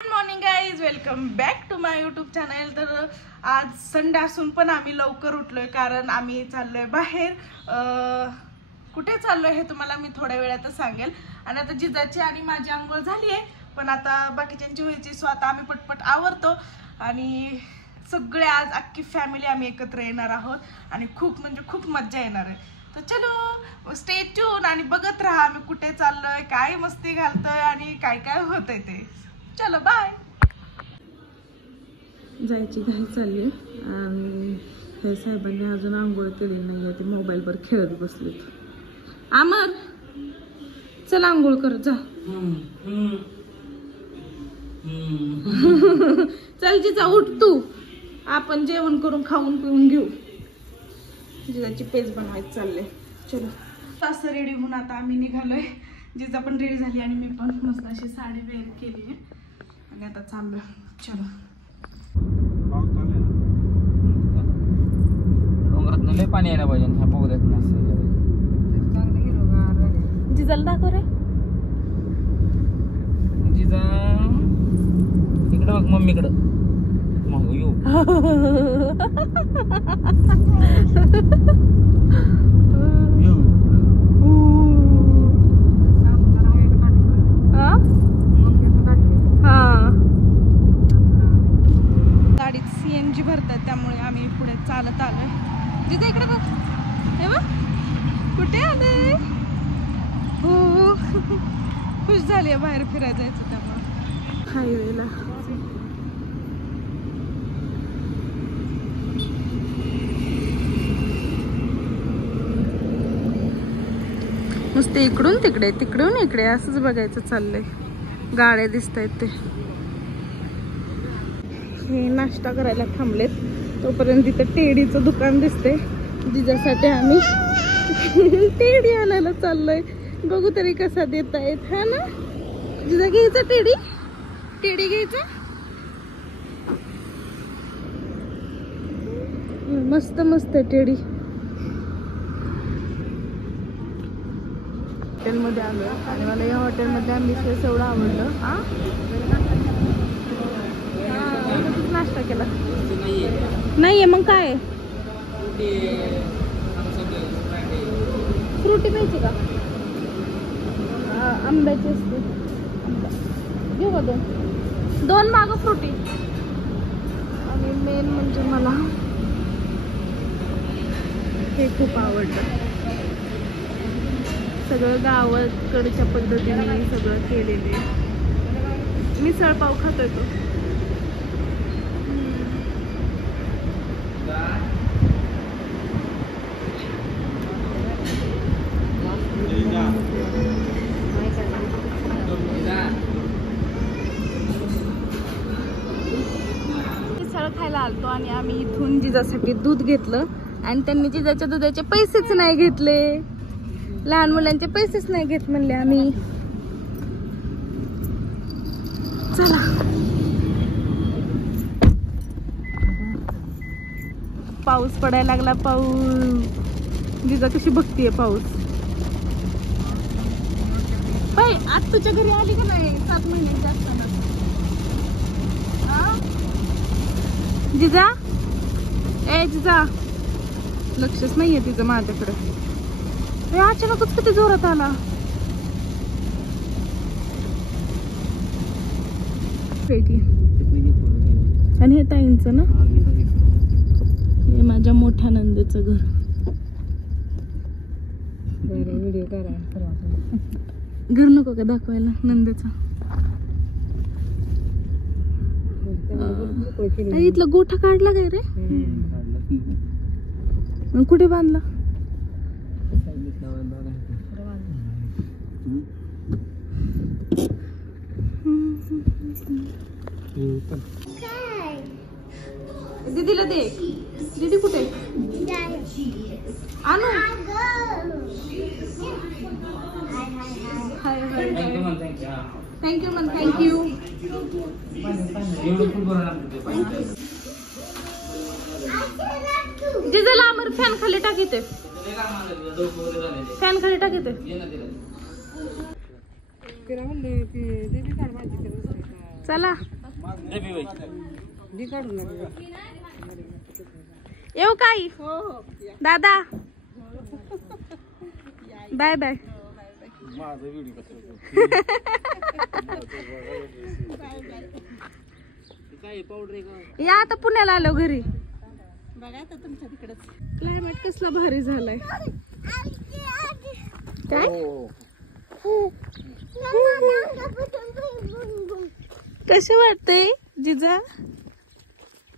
Good morning guys, welcome back to my YouTube channel. तर आज Sunday असून पण आम्ही लवकर उठलोय कारण आम्ही चाललोय बाहेर। कुठे चाललोय हे तुम्हाला मी थोड्या वेळातच सांगेल। आणि आता जिजाची आणि माझी आंघोळ झाली आहे, पण आता बाकीच्यांची व्हायची, सो आता आम्ही पटपट आवरतो आणि सगळे आज अख्खी फॅमिली आम्ही एकत्र येणार आहोत आणि खूप म्हणजे खूप मज्जा येणार आहे। तर चलो स्टे ट्यून आणि बघत राहा आम्ही कुठे चाललोय, काय मस्ती घालतोय आणि काय काय होतंय ते। चलो बाय। जायची घाई चालली आणि हे साहेबांनी अजून आंघोळ केली नाहीये, ते मोबाईलवर खेळत बसलेत। अमर चल आंघोळ कर जा। चल जिजा उठ तू, आपण जेवण करून खाऊन पिऊन घेऊ। जिजाची पेज बनवायची चालले। चलो असं रेडी होऊन आता आम्ही निघालोय। जिजा पण रेडी झाली आणि मी पण मस्त अशी साडी वेअर केली आहे आणि आता चाललोय। चलो डोंगरात लय पाणी यायला पाहिजे ह्या पोगद्यात नसेल। जिजाला दाखव रे। जिजा इकडे बघ, मम्मीकडं मग येऊ। गाडीत CNG भरतात त्यामुळे आम्ही पुढे चालत आलोय। जिजा इकडे बघ, हे बघ कुठे आलोय। हो खुश झाली आहे, बाहेर फिरायला जायचं त्यामुळे हायवेला। मस्त इकडून तिकडे तिकडून इकडे असंच बघायचं चाललंय। गाड्या दिसत आहेत ते, हे नाश्ता करायला थांबलेत तोपर्यंत तिथं टेडीचं दुकान दिसते। जिजासाठी आम्ही टेडी आणायला चाललोय, बघू तरी कसा देत आहेत। हा ना जिजा, घ्यायचं टेडी, टेडी घ्यायचं। मस्त मस्त टेडी। हॉटेलमध्ये आलो आणि मला या हॉटेलमध्ये मिसळ एवढं आवडलं। हा नाश्ता केला नाहीये, मग काय फ्रुटी पाहिजे का? आंब्याची असते, घेऊ का दोन मागं फ्रुटी। आणि मेन म्हणजे मला हे खूप आवडलं, सगळं गावाकडच्या पद्धतीने सगळं केलेले। मिसळ पाव खातोय तो। मिसळ खायला आलतो आणि आम्ही इथून जिजासाठी दूध घेतलं आणि त्यांनी जिजाच्या दुधाचे पैसेच नाही घेतले। लहान मुलांचे पैसेच नाही घेत म्हणले आम्ही। चला पाऊस पडायला लागला, पाऊस। जिजा कशी बघतीये पाऊस। बाई आज तुझ्या घरी आली का नाही 7 महिन्याची असताना? जिजा ए जिजा, लक्षच नाहीये तिचं माझ्याकडे। अचानकच किती जोरात आला। आणि हे ताईंचं ना, हे माझ्या मोठ्या नंदेचं घर। घर नको का दाखवायला नंदेचं? इथला गोठा काढला काय रे? कुठे बांधला? दीदीला दे। दीदी कुठे? आणू। हाय हाय थँक्यू मन, थँक्यू। जिजाला आमर फॅन खाली टाकीते, फॅन खाली टाकीते। चला दे बी बाई. येऊ काही दादा बाय बाय. या आता पुण्याला आलो घरी. बघा आता तुमच्या तिकडच क्लायमेट कसला भारी झालाय. काय कसे वाटतंय जिजा?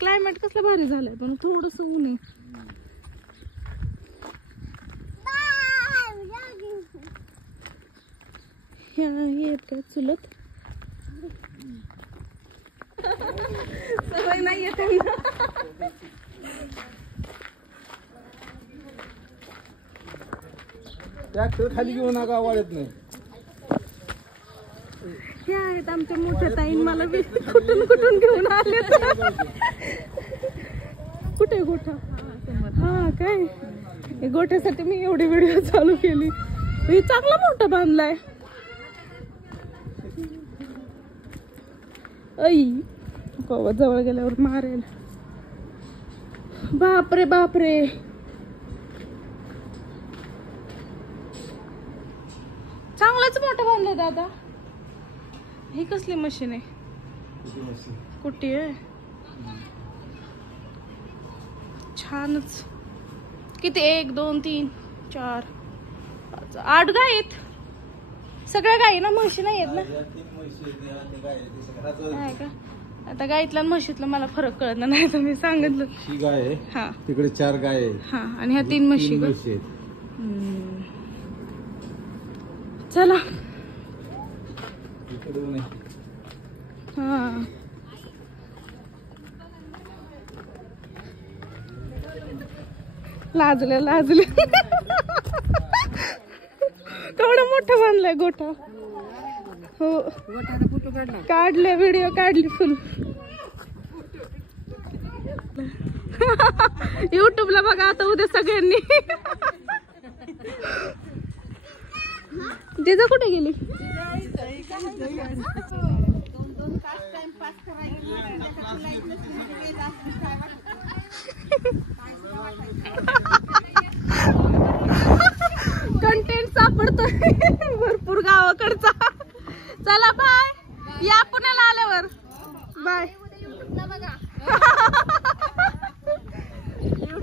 क्लायमेट कसला भारी झालाय पण थोडस ऊन आहे. हे काय चुलत सवय नाही येत ट्रॅक्टर खाली घेऊन नका वाढत नाही. हे आहेत आमच्या मोठ्या ताईन मला कुठून कुठून घेऊन आले. कुठे गोठा? हा काय गोठ्यासाठी मी एवढी व्हिडिओ चालू केली. हे चांगला मोठा बांधलाय. आई जवळ गेल्यावर मारेल. बापरे बापरे. चांगलाच मोठा बांधलाय दादा. ही कसली मशीन आहे? कुठे आहे? छानच. किती? 1 2 3 4 5 8 गाय आहेत. सगळ्या गायी ना? म्हशी नाही आहेत ना? नाही का? आता गायीतला म्हशीतला मला फरक कळत नाही तर मी सांगितलं. ही गाय आहे. हा तिकडे 4 गाय आहे. हा आणि ह्या 3 म्हशी का? आहेत. चला. इकडे नाही. हा लाजले लाजले. केवढा मोठा बांधलाय गोठा. हो काढले व्हिडिओ काढली फुल. युट्यूबला बघा आता उद्या सगळ्यांनी. जिजा कुठे गेली? कंटेंट सापडतोय भरपूर गावाकडचा. चला बाय. या पुण्याला आल्यावर बाय.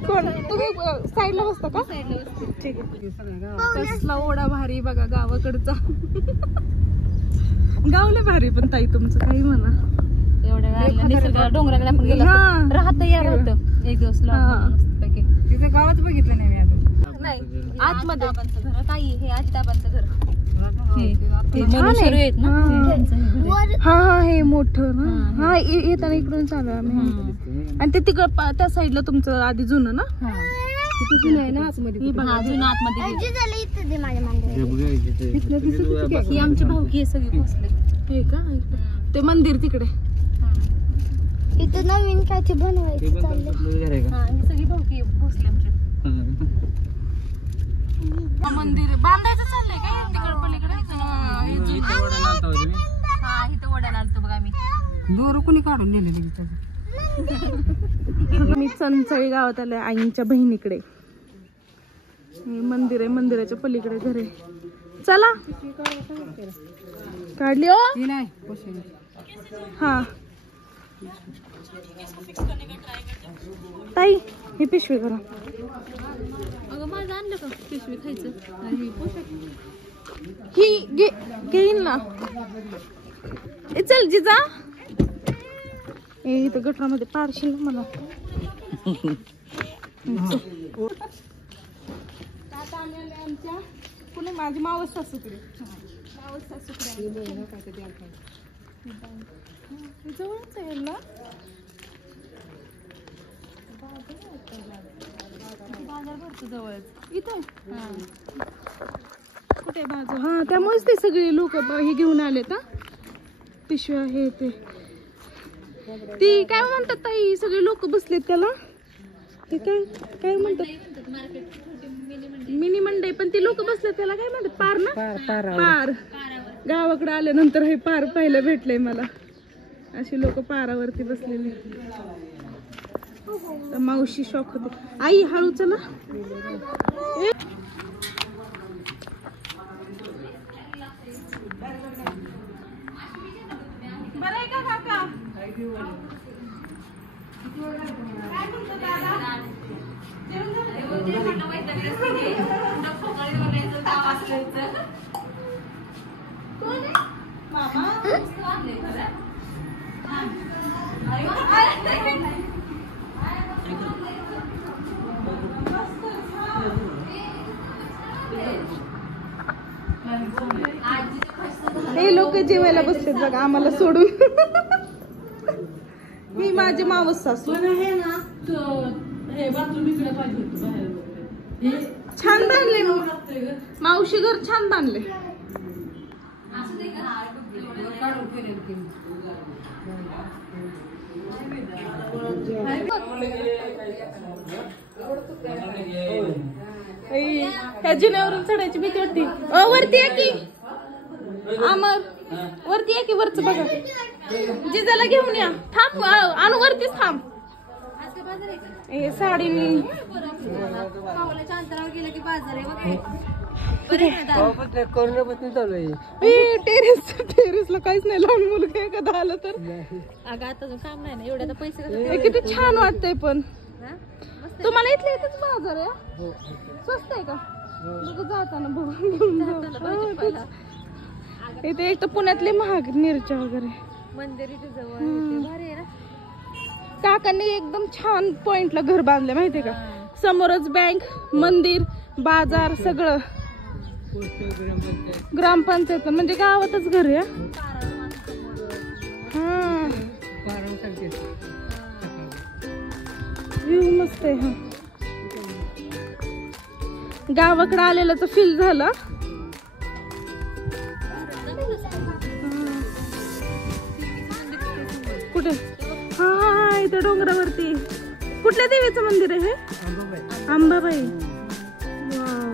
कोण तुम्ही साईडला बसता का? ठीक आहे. कसला ओढा भारी बघा गावाकडचा. गावले भारी पण ताई तुमचं काही म्हणा. एवढ्या डोंगराकडे आपण गेलो राहत यार होतं एक दिवस. तिथे गावात बघितलं नाही मी अजून. नाही आतमध्ये ताई हे आजटाबांचं घर. हा हा हे मोठं ना. हा येताना इकडून चालू आम्ही. आणि ते तिकडं त्या साईडला तुमचं आधी जुनं ना? ही आमची भाऊकी सगळी पोचले. हे का? ते मंदिर तिकडे. इथं नवीन काय ते बनवायचं चाललंय. सगळी भाऊकी पोचले आमची. मंदिर बांधायचं चाललंय काय तिकडे पलीकडे? हा इथं ओढायला आलतो बघा आम्ही. दोर कोणी काढून दिले? मी चंचळी गावात आले आईंच्या बहिणीकडे. हे मंदिर आहे. मंदिराच्या पलीकडे घर आहे. चला काढली ओ. हा ताई ही पिशवी करा. अगं माझं आणलं का पिशवी खायचं? ही घेईन ना. चल जिजा. इथं गटरामध्ये पारशील ना मला. आमच्या पुणे माझी मावस सासूकडे. मावस सासूकडे जवळच आहे ना. बाजार भरतो जवळच इथं कुठे बाजार? हा त्यामुळेच ते सगळे लोक हे घेऊन आले ना पिशव्या. हे ते ती काय म्हणतात ताई सगळे लोक बसलेत त्याला. ते काय काय म्हणतात? मिनी मंडई. पण ती लोक बसलेत त्याला काय म्हणतात? पार ना? पार. गावाकडे आल्यानंतर हे पार पाहायला भेटलंय मला. अशी लोक पारावरती बसलेली. तर मावशी शॉक होते. आई हळू चला. बरं आहे का काका? काय म्हणतो दादा? जेवण हे लोक जेवायला बसलेत बघा आम्हाला सोडून. ही माझी मावस सासू. छान बांधले मावशी घर, छान बांधले. ह्या जिन्यावरून चढायची भीती वाटते. वरती आहे की अमर, वरती आहे की वरच बघा. जिजाला घेऊन या. थांब आणू वरतीच थांब. हे साडी टेरेसला काहीच नाही. लहान मुलगा एखादा आलं तर काम नाही ना एवढ्या पैसे. किती छान वाटतंय. पण तुम्हाला इथल्या इथेच बाजार आहे. स्वस्त आहे का? जाताना बघून. इथे एक तर पुण्यातले महाग मिरच्या वगैरे. मंदिर इथे जवळ भारी आहे ना. काकांनी एकदम छान पॉइंटला घर बांधले माहितीये का. समोरच बँक, मंदिर, बाजार सगळं. ग्रामपंचायत म्हणजे गावातच घर आहे. हा व्ह्यू मस्त आहे. हा गावाकडे आलेलं फील झालं. कुठे? हा इथं डोंगरावरती. कुठल्या देवीचं मंदिर आहे हे? अंबाबाई. वाव,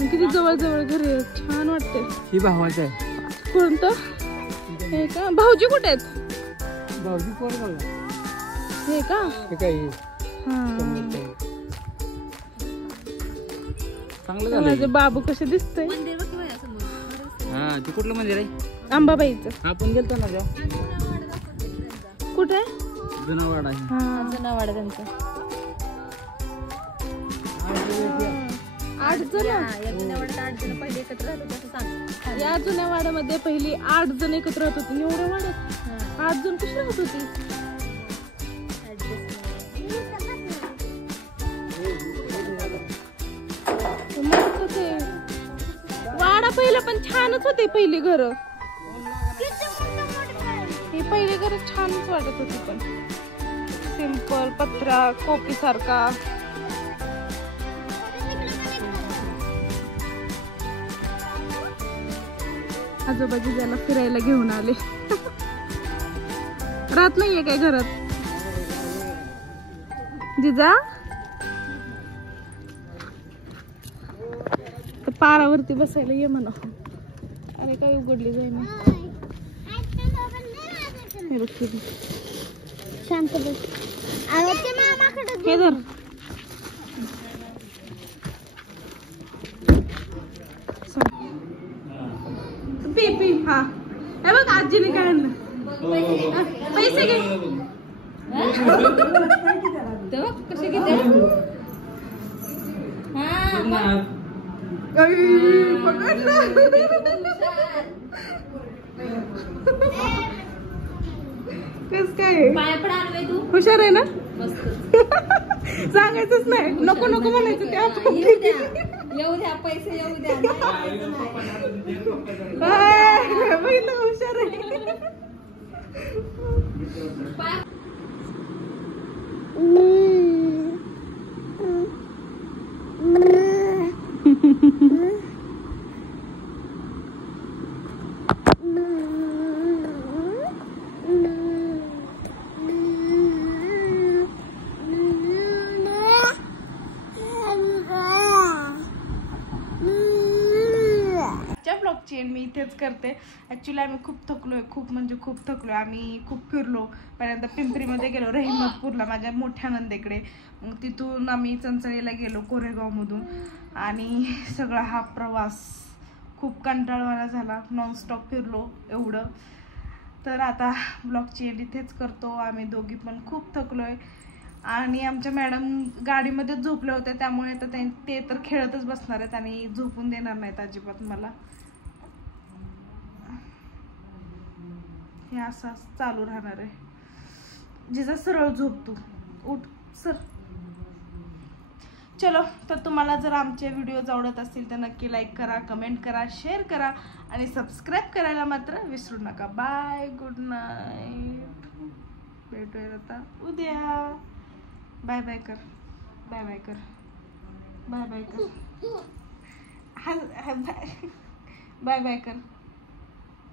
किती जवळ जवळ घरी आहे. छान वाटते. ही भावाचं आहे. कोणतं हे का? भाऊजी कुठे आहेत? भाऊजी कोण हे का? चांगलं झालं. माझे बाबू कसे दिसतंय. हा ते कुठलं मंदिर आहे? अंबाबाईचं. आपण गेलतो ना जेव्हा. कुठे? जुनावाडा आहे. हा जुनावाडा त्यांचा. 8 जण. या जुन्यावाड्यात 8 जण पहिले एकत्र राहत होते असं सांग. या जुन्या वाड्यामध्ये पहिली 8 जण एकत्र राहत होते. एवढ्या वाड्यात 8 जण कशी राहत होती? वाडा पहिला पण छानच होते. पहिली घर, ही पहिली घर छानच वाटत होती. पण सिंपल पत्रा कोपी सारखा. आजोबा जिजाला फिरायला घेऊन आले. राहत नाहीये काय घरात जिजा? तर पारावरती बसायला ये म्हणा. अरे काय उघडली जाई ना. शांत बस. हे धर. P P. हा हे बघ आजीने काय आणलं. पैसे घे. कसे घेते? कस काय पाया पण आणवे तू. हुशार आहे ना. मस्त. सांगायचंच नाही. नको नको म्हणायचं. ते आपण येऊ द्या पैसे येऊ द्या. पहिलं हुशार आहे. ब्लॉगची मी इथेच करते. ॲक्च्युली आम्ही खूप थकलोय, खूप म्हणजे खूप थकलोय. आम्ही खूप फिरलो. पहिल्यांदा पिंपरीमध्ये गेलो, रहिमतपूरला माझ्या मोठ्या नंदेकडे. मग तिथून आम्ही चंचळीला गेलो कोरेगावमधून. आणि सगळा हा प्रवास खूप कंटाळवाणा झाला. नॉनस्टॉप फिरलो एवढं. तर आता ब्लॉगची एंड इथेच करतो. आम्ही दोघी पण खूप थकलोय. आणि आमच्या मॅडम गाडीमध्येच झोपले होते, त्यामुळे आता ते तर खेळतच बसणार आहेत आणि झोपून देणार नाहीत अजिबात मला. हे असं चालू राहणार आहे. जिजा सरळ झोप, तू उठ सर. चलो, तर तुम्हाला जर आमचे व्हिडिओज आवडत असतील तर नक्की लाईक करा, कमेंट करा, शेअर करा आणि सबस्क्राईब करायला मात्र विसरू नका. Bye, good night. भेटूया आता उद्या. बाय बाय कर, बाय बाय कर, बाय बाय कर, बाय बाय कर,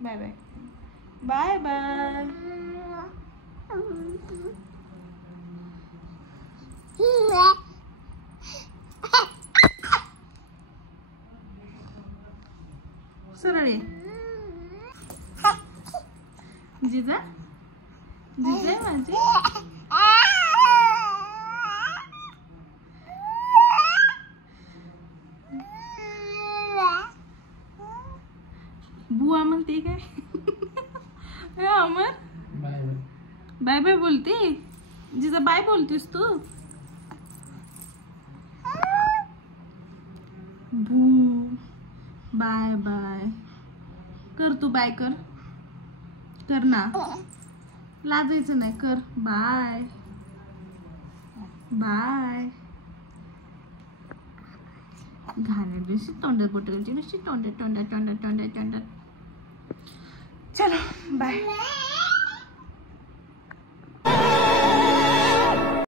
बाय बाय, बाय बाय. सरळ ये. जिजा, जिजा आहे माझी. बुआ म्हणते काय? अमर बाय बाय बोलते. जिजा बाय बोलतीस तू? बू बाय बाय कर, तू बाय कर, कर ना, लाजायचं नाही, कर बाय बाय. घाणेरडी नुसती तोंडात बोट घालते, नुसती तोंडात तोंडात तोंडात तोंडात तोंडात. चलो बाय.